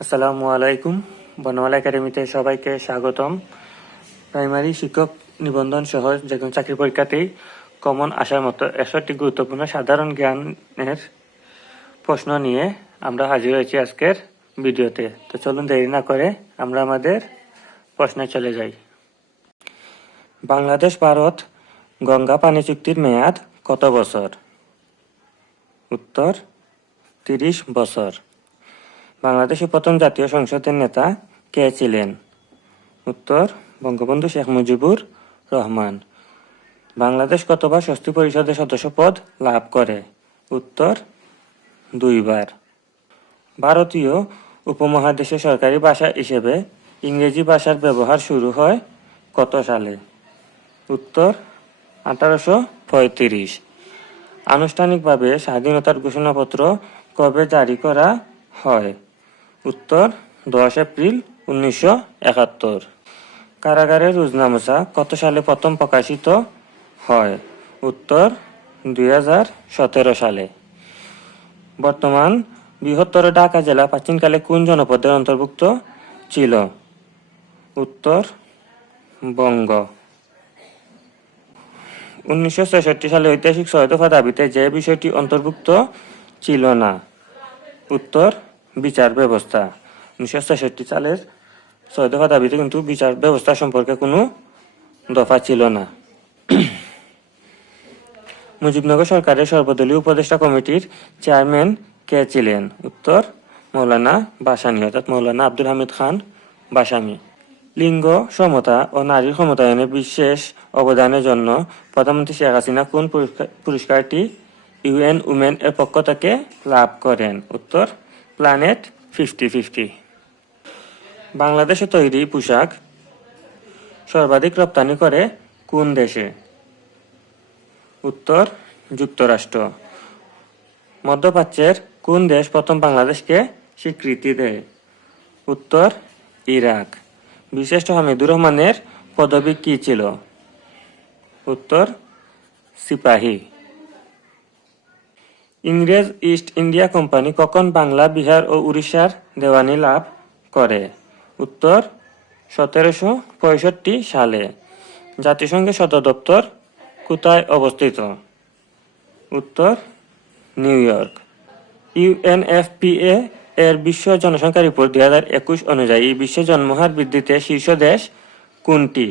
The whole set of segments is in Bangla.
আসসালামু আলাইকুম। বনমালা একাডেমিতে সবাইকে স্বাগতম। প্রাইমারি শিক্ষক নিবন্ধন সহ যে কোনো চাকরি পরীক্ষাতেই কমন আসার মতো একশোটি গুরুত্বপূর্ণ সাধারণ জ্ঞানের প্রশ্ন নিয়ে আমরা হাজির হয়েছি আজকের ভিডিওতে। তো চলুন দেরি না করে আমরা আমাদের প্রশ্নে চলে যাই। বাংলাদেশ, ভারত, গঙ্গা পানি চুক্তির মেয়াদ কত বছর? উত্তর, তিরিশ বছর। বাংলাদেশের প্রথম জাতীয় সংসদের নেতা কে ছিলেন? উত্তর, বঙ্গবন্ধু শেখ মুজিবুর রহমান। বাংলাদেশ কতবার স্বস্তি পরিষদের সদস্য পদ লাভ করে? উত্তর, দুইবার। ভারতীয় উপমহাদেশের সরকারি ভাষা হিসেবে ইংরেজি ভাষার ব্যবহার শুরু হয় কত সালে? উত্তর, আঠারোশো পঁয়ত্রিশ। আনুষ্ঠানিকভাবে স্বাধীনতার ঘোষণাপত্র কবে জারি করা হয়? উত্তর, দশ এপ্রিল উনিশশো একাত্তর। কারাগারের রুজনামসা কত সালে প্রথম প্রকাশিত হয়? উত্তর, দুই হাজার সতেরো সালে। বর্তমান বৃহত্তর ঢাকা জেলা প্রাচীনকালে কোন জনপদের অন্তর্ভুক্ত ছিল? উত্তর, বঙ্গ। উনিশশো ছেষট্টি সালে ঐতিহাসিক সহায়তা দাবিতে যে বিষয়টি অন্তর্ভুক্ত ছিল না। উত্তর বিচার ব্যবস্থা। উনিশশো ছেষট্টি সালের ছয় দফা দাবিতে কিন্তু বিচার ব্যবস্থা সম্পর্কে কোনো দফা ছিল না। মুজিবনগর সরকারের সর্বদলীয় উপদেষ্টা কমিটির চেয়ারম্যান কে ছিলেন? উত্তর, মৌলানা বাসানি, অর্থাৎ মৌলানা আব্দুল হামিদ খান বাসামি লিঙ্গ, সমতা ও নারীর ক্ষমতায়নে বিশেষ অবদানের জন্য প্রধানমন্ত্রী শেখ হাসিনা কোন পুরস্কার- পুরস্কারটি ইউএন উমেন এর পক্ষ থেকে লাভ করেন? উত্তর প্ল্যানেট ফিফটি ফিফটি বাংলাদেশে তৈরি পোশাক সর্বাধিক রপ্তানি করে কোন দেশে? উত্তর, যুক্তরাষ্ট্র। মধ্যপ্রাচ্যের কোন দেশ প্রথম বাংলাদেশকে স্বীকৃতি দেয়? উত্তর, ইরাক। বিশিষ্ট হামিদুর রহমানের পদবি কী ছিল? উত্তর, সিপাহী। ইংরেজ ইস্ট ইন্ডিয়া কোম্পানি কখন বাংলা, বিহার ও উড়িষ্যার দেওয়ানি লাভ করে? উত্তর, সতেরোশো পঁয়ষট্টি সালে। জাতিসংঘের সদর দপ্তর কোথায় অবস্থিত? উত্তর, নিউ ইয়র্ক। ইউএনএফপিএ এর বিশ্ব জনসংখ্যা রিপোর্ট দুই হাজার একুশ অনুযায়ী বিশ্ব জন্মহার বৃদ্ধিতে শীর্ষ দেশ কোনটি?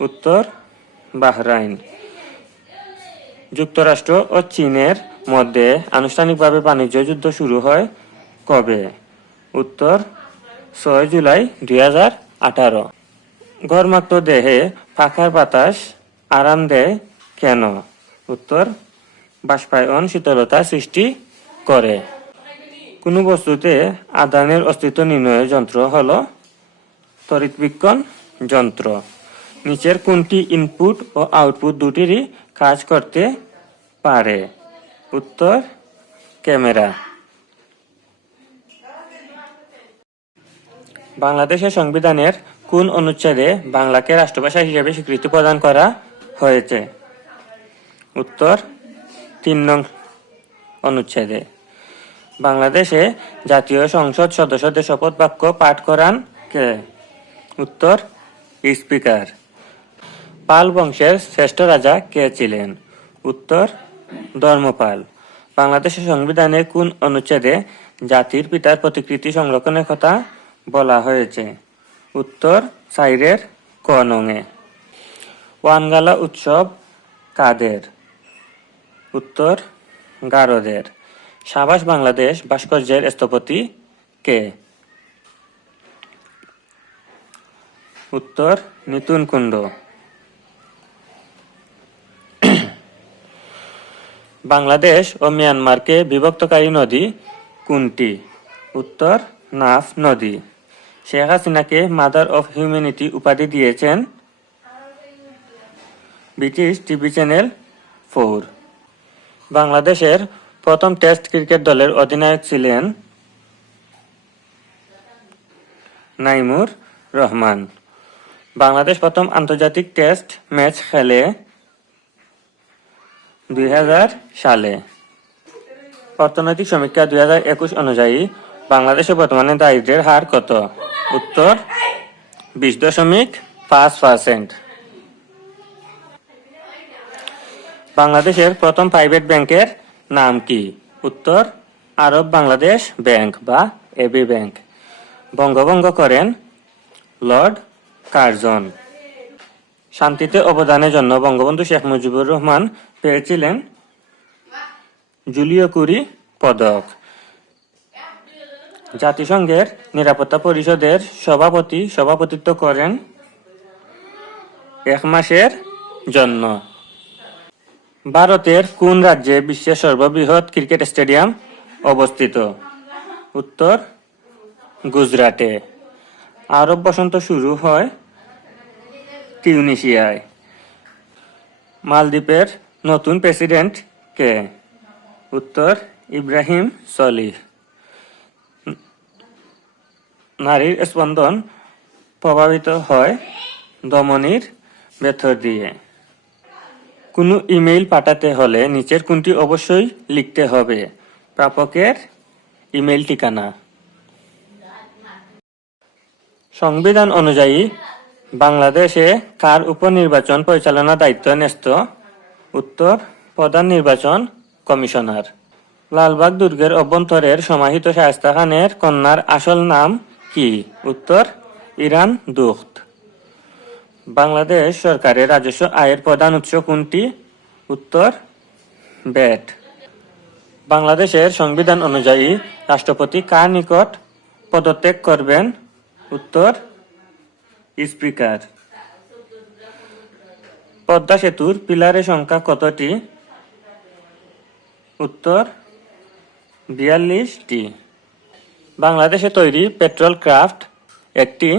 উত্তর, বাহরাইন। যুক্তরাষ্ট্র ও চীনের মধ্যে আনুষ্ঠানিকভাবে বাণিজ্য যুদ্ধ শুরু হয় কবে? উত্তর, ছয় জুলাই দুই হাজার আঠারো। ঘরমাক্ত দেহে পাখার বাতাস আরাম দেয় কেন? উত্তর, বাষ্পায়ন শীতলতা সৃষ্টি করে। কোনো বস্তুতে আদানের অস্তিত্ব নির্ণয়ের যন্ত্র হল তড়িৎবিক্ষণ যন্ত্র। নিচের কোনটি ইনপুট ও আউটপুট দুটিরই কাজ করতে পারে। উত্তর, ক্যামেরা। বাংলাদেশের সংবিধানের কোন অনুচ্ছেদে বাংলাকে রাষ্ট্রভাষা হিসেবে স্বীকৃতি প্রদান করা হয়েছে? উত্তর, তিন নং অনুচ্ছেদে। বাংলাদেশে জাতীয় সংসদ সদস্যদের শপথ বাক্য পাঠ করান কে? উত্তর, স্পিকার। পাল বংশের শ্রেষ্ঠ রাজা কে ছিলেন? উত্তর, ধর্মপাল। বাংলাদেশের সংবিধানে কোন অনুচ্ছেদে জাতির পিতার প্রতিকৃতি সংরক্ষণের কথা বলা হয়েছে? উত্তর, সাইরের ক নঙে। ওয়ানগালা উৎসব কাদের? উত্তর, গারদের। সাবাস বাংলাদেশ ভাস্কর্যের স্থপতি কে? উত্তর, নিতুন কুণ্ড বাংলাদেশ ও মিয়ানমারকে বিভক্তকারী নদী কোনটি? উত্তর, নাফ নদী। শেখ হাসিনাকে মাদার অফ হিউম্যানিটি উপাধি দিয়েছেন ব্রিটিশ টিভি চ্যানেল ফোর। বাংলাদেশের প্রথম টেস্ট ক্রিকেট দলের অধিনায়ক ছিলেন নাইমুর রহমান। বাংলাদেশ প্রথম আন্তর্জাতিক টেস্ট ম্যাচ খেলে দুই হাজার সালে। অর্থনৈতিক সমীক্ষা দুই হাজার একুশ অনুযায়ী বাংলাদেশে বর্তমানে দারিদ্র্যের হার কত? উত্তর, বিশ দশমিক পাঁচ পার্সেন্ট। বাংলাদেশের প্রথম প্রাইভেট ব্যাংকের নাম কি? উত্তর, আরব বাংলাদেশ ব্যাংক বা এবি ব্যাংক। বঙ্গভঙ্গ করেন লর্ড কার্জন। শান্তিতে অবদানের জন্য বঙ্গবন্ধু শেখ মুজিবুর রহমান পেয়েছিলেন জুলিও কুরি পদক। জাতিসংঘের নিরাপত্তা পরিষদের সভাপতি সভাপতিত্ব করেন এক মাসের জন্য। ভারতের কোন রাজ্যে বিশ্বের সর্ববৃহৎ ক্রিকেট স্টেডিয়াম অবস্থিত? উত্তর, গুজরাটে। আরব বসন্ত শুরু হয় টিউনিশিয়ায় মালদ্বীপের নতুন প্রেসিডেন্ট কে? উত্তর, ইব্রাহিম সলিহ। নারীর স্পন্দন প্রভাবিত হয় ধমনির ভেতর দিয়ে। কোনো ইমেইল পাঠাতে হলে নিচের কোনটি অবশ্যই লিখতে হবে? প্রাপকের ইমেইল ঠিকানা। সংবিধান অনুযায়ী বাংলাদেশে কার উপনির্বাচন পরিচালনা দায়িত্ব ন্যস্ত? উত্তর, প্রধান নির্বাচন কমিশনার। লালবাগ দুর্গের অভ্যন্তরের সমাহিত শায়স্তা খানের কন্যার আসল নাম কি? উত্তর, ইরান দুখত বাংলাদেশ সরকারের রাজস্ব আয়ের প্রধান উৎস কোনটি? উত্তর, ব্যাট। বাংলাদেশের সংবিধান অনুযায়ী রাষ্ট্রপতি কার নিকট পদত্যাগ করবেন? উত্তর স্পিকার পদ্মা সেতুর পিলারের সংখ্যা কতটি? উত্তর, বিয়াল্লিশটি। বাংলাদেশে তৈরি পেট্রোল ক্রাফট একটি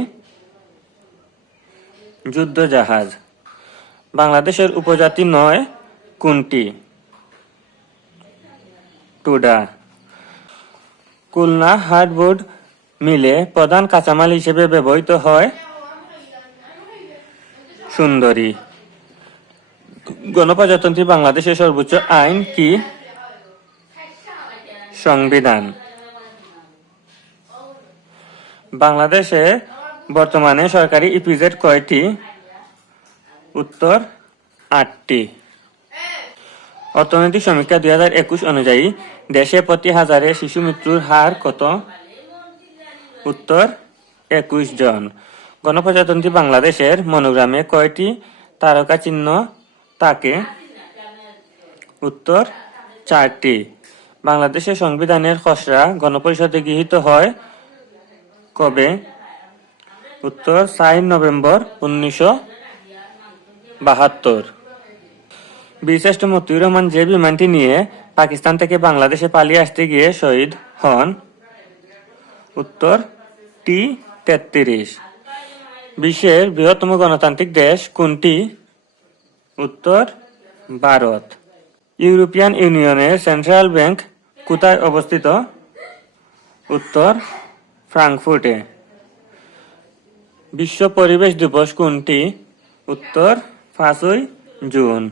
যুদ্ধ জাহাজ বাংলাদেশের উপজাতি নয়, কোনটি? টুডা। খুলনা হার্ডবোর্ড মিলে প্রধান কাঁচামাল হিসেবে ব্যবহৃত হয় সুন্দরী। গণপ্রজাতন্ত্রী বাংলাদেশের সর্বোচ্চ আইন কি? সংবিধান। বাংলাদেশে বর্তমানে সরকারি ইপিজেড কয়টি? উত্তর, আটটি। অর্থনৈতিক সমীক্ষা দুই হাজার একুশ অনুযায়ী দেশে প্রতি হাজারে শিশু মৃত্যুর হার কত? উত্তর, একুশ জন। গণপ্রজাতন্ত্রী বাংলাদেশের মনোগ্রামে কয়টি তারকা চিহ্ন থাকে? উত্তর, চারটি। বাংলাদেশের সংবিধানের খসড়া গণপরিষদে গৃহীত হয় কবে? উত্তর, চার নভেম্বর উনিশশো বাহাত্তর। বীরশ্রেষ্ঠ মতিউর রহমান যে বিমানটি নিয়ে পাকিস্তান থেকে বাংলাদেশে পালিয়ে আসতে গিয়ে শহীদ হন, উত্তর, টি তেত্রিশ। বিশ্বের বৃহত্তম গণতান্ত্রিক দেশ কোনটি? উত্তর, ভারত। ইউরোপিয়ান ইউনিয়নের সেন্ট্রাল ব্যাংক কোথায় অবস্থিত? উত্তর ফ্রাঙ্কফুর্টে বিশ্ব পরিবেশ দিবস কোনটি? উত্তর, পাঁচই জুন।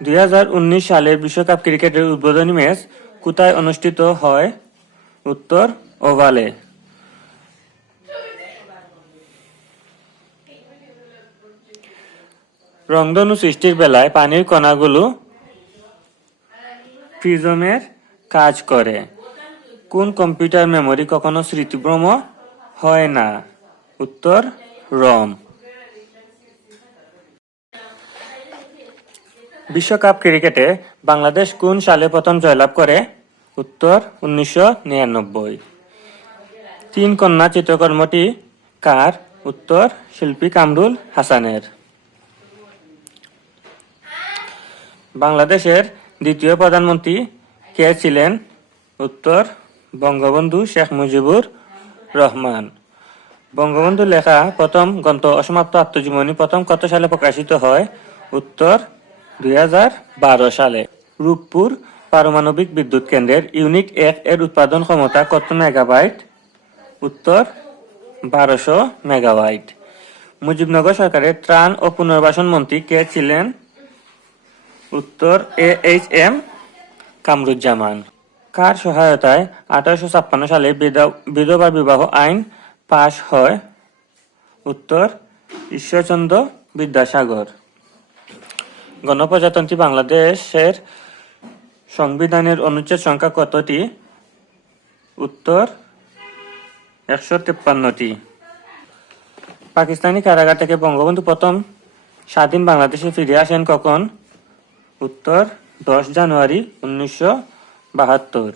দুই সালের বিশ্বকাপ ক্রিকেটের উদ্বোধনী ম্যাচ কোথায় অনুষ্ঠিত হয়? উত্তর ওভালে। রংধনু সৃষ্টির বেলায় পানির কণাগুলো প্রিজমের কাজ করে। কোন কম্পিউটার মেমরি কখনো স্মৃতিভ্রম হয় না? উত্তর, রম। বিশ্বকাপ ক্রিকেটে বাংলাদেশ কোন সালে প্রথম জয়লাভ করে? উত্তর, উনিশশো নিরানব্বই। তিন কন্যা চিত্রকর্মটি কার? উত্তর, শিল্পী কামরুল হাসানের। বাংলাদেশের দ্বিতীয় প্রধানমন্ত্রী কে ছিলেন? উত্তর, বঙ্গবন্ধু শেখ মুজিবুর রহমান। বঙ্গবন্ধু লেখা প্রথম গ্রন্থ অসমাপ্ত আত্মজীবনী প্রথম কত সালে প্রকাশিত হয়? উত্তর, দুই হাজার বারো সালে। রূপপুর পারমাণবিক বিদ্যুৎ কেন্দ্রের ইউনিট এক এর উৎপাদন ক্ষমতা কত মেগাবাইট? উত্তর বারোশো মেগাওয়াইট। মুজিবনগর সরকারের ত্রাণ ও পুনর্বাসন মন্ত্রী কে ছিলেন? উত্তর এ এইচ এম কামরুজ্জামান। কার সহায়তায় আঠারোশো ছাপ্পান্ন সালে বিধ- বিধবা বিবাহ আইন পাশ হয়? উত্তর ঈশ্বরচন্দ্র বিদ্যাসাগর। গণপ্রজাতন্ত্রী বাংলাদেশের সংবিধানের অনুচ্ছেদ সংখ্যা কতটি? উত্তর একশো তেপ্পান্নটি। পাকিস্তানি কারাগার থেকে বঙ্গবন্ধু প্রথম স্বাধীন বাংলাদেশে ফিরে আসেন কখন? উত্তর, দশ জানুয়ারি উনিশশো বাহাত্তর।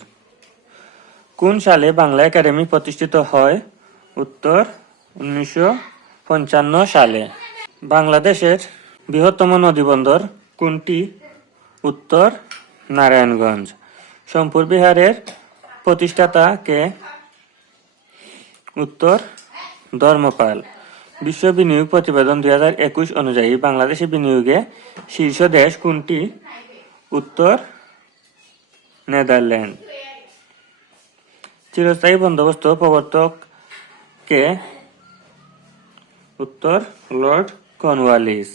কোন সালে বাংলা একাডেমি প্রতিষ্ঠিত হয়? উত্তর, উনিশশো পঞ্চান্ন সালে। বাংলাদেশের বৃহত্তম নদীবন্দর কোনটি? উত্তর, নারায়ণগঞ্জ। সোমপুর বিহারের প্রতিষ্ঠাতা কে? উত্তর, ধর্মপাল। বিশ্ব বিনিয়োগ প্রতিবেদন দুই হাজার একুশ অনুযায়ী বাংলাদেশে বিনিয়োগে শীর্ষ দেশ কোনটি? উত্তর, নেদারল্যান্ড। চিরস্থায়ী বন্দোবস্ত প্রবর্তক কে উত্তর, লর্ড কর্নওয়ালিস।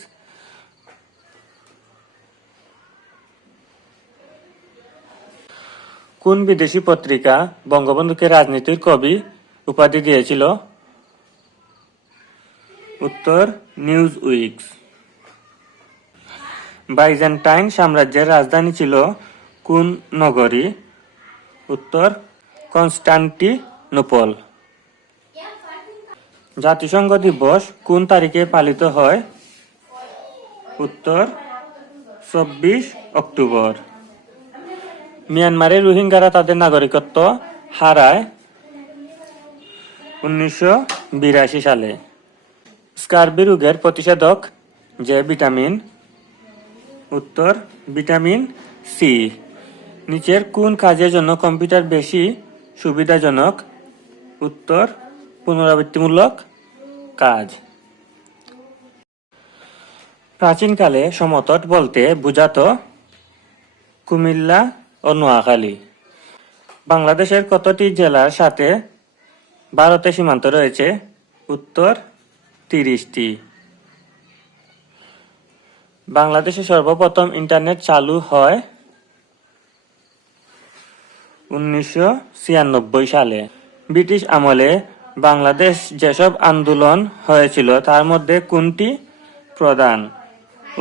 কোন বিদেশি পত্রিকা বঙ্গবন্ধুকে রাজনীতির কবি উপাধি দিয়েছিল। উত্তর নিউজ উইকস বাইজেন্টাইন সাম্রাজ্যের রাজধানী ছিল কোন নগরী। উত্তর কনস্টান্টিনোপল। জাতিসংঘ দিবস কোন তারিখে পালিত হয়? উত্তর চব্বিশ অক্টোবর। মিয়ানমারের রোহিঙ্গারা তাদের নাগরিকত্ব হারায়। উনিশশো বিরাশি সালে। স্কার্বি রোগের প্রতিষেধক যে ভিটামিন, উত্তর ভিটামিন সি নিচের কোন কাজের জন্য কম্পিউটার বেশি সুবিধাজনক? উত্তর, পুনরাবৃত্তিমূলক কাজ। প্রাচীনকালে সমতট বলতে বোঝাতো কুমিল্লা ও নোয়াখালী। বাংলাদেশের কতটি জেলার সাথে ভারতের সীমান্ত রয়েছে উত্তর তিরিশটি। বাংলাদেশে সর্বপ্রথম ইন্টারনেট চালু হয় উনিশশো ছিয়ানব্বই সালে। ব্রিটিশ আমলে বাংলাদেশ যেসব আন্দোলন হয়েছিল, তার মধ্যে কোনটি প্রধান?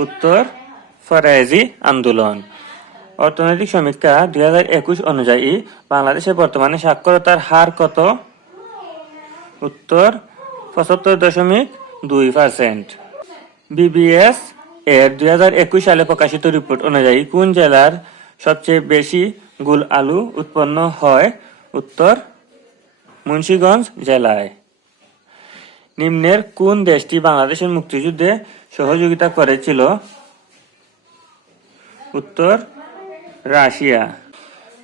উত্তর ফরাইজি আন্দোলন। অর্থনৈতিক সমীক্ষা দুই হাজার একুশ অনুযায়ী বাংলাদেশে বর্তমানে সাক্ষরতার হার কত? উত্তর পঁচাত্তর দশমিক দুই পার্সেন্ট। বিবিএস এর দুই হাজার একুশ সালে প্রকাশিত রিপোর্ট অনুযায়ী কোন জেলার সবচেয়ে বেশি গুল আলু উৎপন্ন হয়? উত্তর মুন্সীগঞ্জ জেলায়। নিম্নের কোন দেশটি বাংলাদেশের মুক্তিযুদ্ধে সহযোগিতা করেছিল? উত্তর রাশিয়া।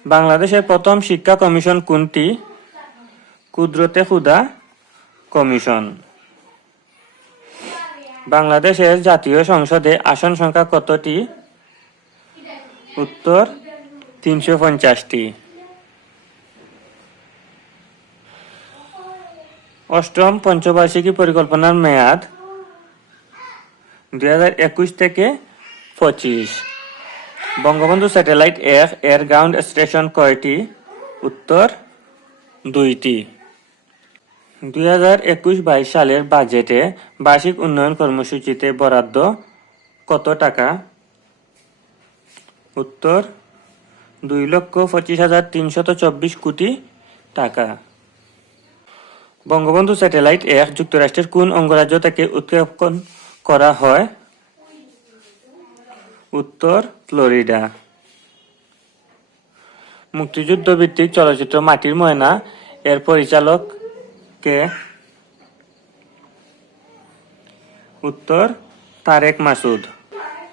বাংলাদেশের প্রথম শিক্ষা কমিশন কোনটি? কুদরতে খুদা কমিশন। বাংলাদেশের জাতীয় সংসদে আসন সংখ্যা কতটি? উত্তর, তিনশো পঞ্চাশটি। অষ্টম পঞ্চবার্ষিকী পরিকল্পনার মেয়াদ দুই হাজার একুশ থেকে পঁচিশ। বঙ্গবন্ধু স্যাটেলাইট এফ এর গ্রাউন্ড স্টেশন কয়টি? উত্তর, দুইটি। দুই হাজার একুশ বাইশ সালের বাজেটে বার্ষিক উন্নয়ন কর্মসূচিতে বরাদ্দ কত টাকা? উত্তর, দুই লক্ষ পঁচিশ হাজার তিনশত চব্বিশ কোটি টাকা। বঙ্গবন্ধু স্যাটেলাইট এক যুক্তরাষ্ট্রের কোন অঙ্গরাজ্য থেকে উৎক্ষেপণ করা হয়? উত্তর, ফ্লোরিডা। মুক্তিযুদ্ধ ভিত্তিক চলচ্চিত্র মাটির ময়না এর পরিচালক কে? উত্তর, তারেক মাসুদ।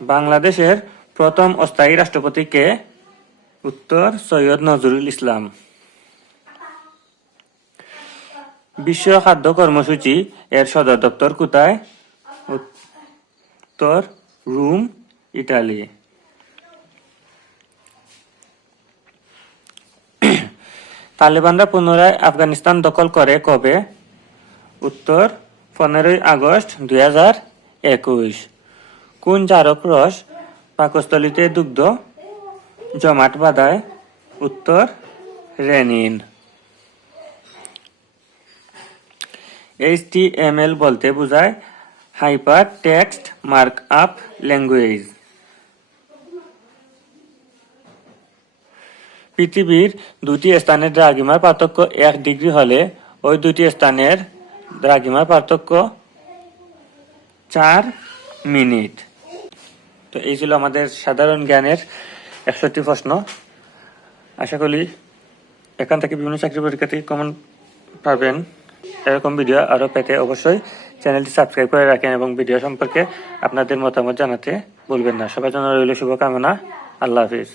বাংলাদেশের প্রথম অস্থায়ী রাষ্ট্রপতি কে? উত্তর, সৈয়দ নজরুল ইসলাম। বিশ্ব খাদ্য কর্মসূচি এর সদর দপ্তর কোথায়? উত্তর, রোম, ইটালি। তালেবানরা পুনরায় আফগানিস্তান দখল করে কবে? উত্তর, পনেরোই আগস্ট দুই হাজার একুশ। কোন জারক রস পাকস্থলিতে দুগ্ধ? জমাট বাঁধায়। উত্তর, রেনিন। এইচটিএমএল বলতে বোঝায় hypertext markup language. পৃথিবীর দুটি স্থানের দ্রাঘিমার পার্থক্য এক ডিগ্রি হলে ওই দুটি স্থানের দ্রাঘিমার পার্থক্য চার মিনিট। তো এই ছিল আমাদের সাধারণ জ্ঞানের একষট্টি প্রশ্ন। আশা করি এখান থেকে বিভিন্ন চাকরি পরীক্ষা থেকে কমন পাবেন। এরকম ভিডিও আরও পেতে অবশ্যই চ্যানেলটি সাবস্ক্রাইব করে রাখেন এবং ভিডিও সম্পর্কে আপনাদের মতামত জানাতে ভুলবেন না। সবার জন্য রইল শুভকামনা। আল্লাহ হাফিজ।